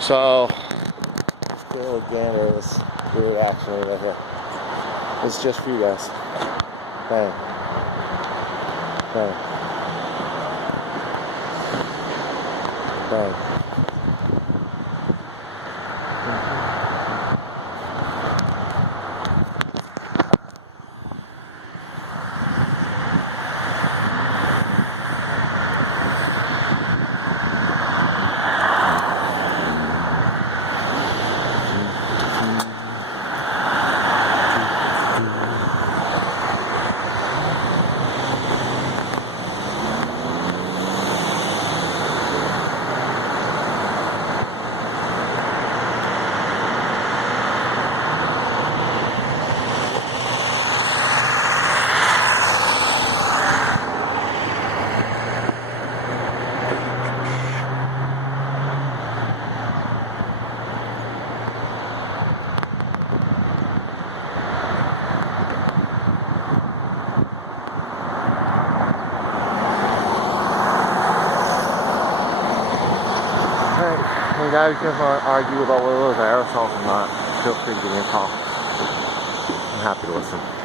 So, this Daily Gander, this reaction right here, it's just for you guys. Bang. Bang. Bang. You guys can argue about whether those aerosols or not. Feel free to give me a call. I'm happy to listen.